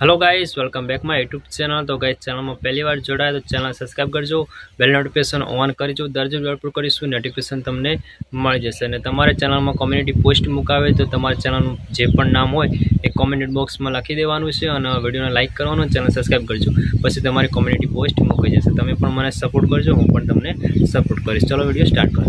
Hello guys welcome back my YouTube channel. तो guys channel में पहली बार जोड़ाया तो चैनल सब्सक्राइब करजो, बेल नोटिफिकेशन ऑन करजो। दररोज अपलोड करीशुं नोटिफिकेशन तमने मळी जशे। अने तमारे चैनल में कम्युनिटी पोस्ट मुकावे तो तमारे चैनल जे पण नाम होय ए कमेंट बॉक्स में लखी देवानुं छे अने विडियोने लाइक करवानुं, चैनल सब्सक्राइब करजो। पछी तमारी कम्युनिटी पोस्ट मुकाई जशे। तमे पण मने सपोर्ट करजो, हूँ पण तमने सपोर्ट करीश। चलो विडियो स्टार्ट करो।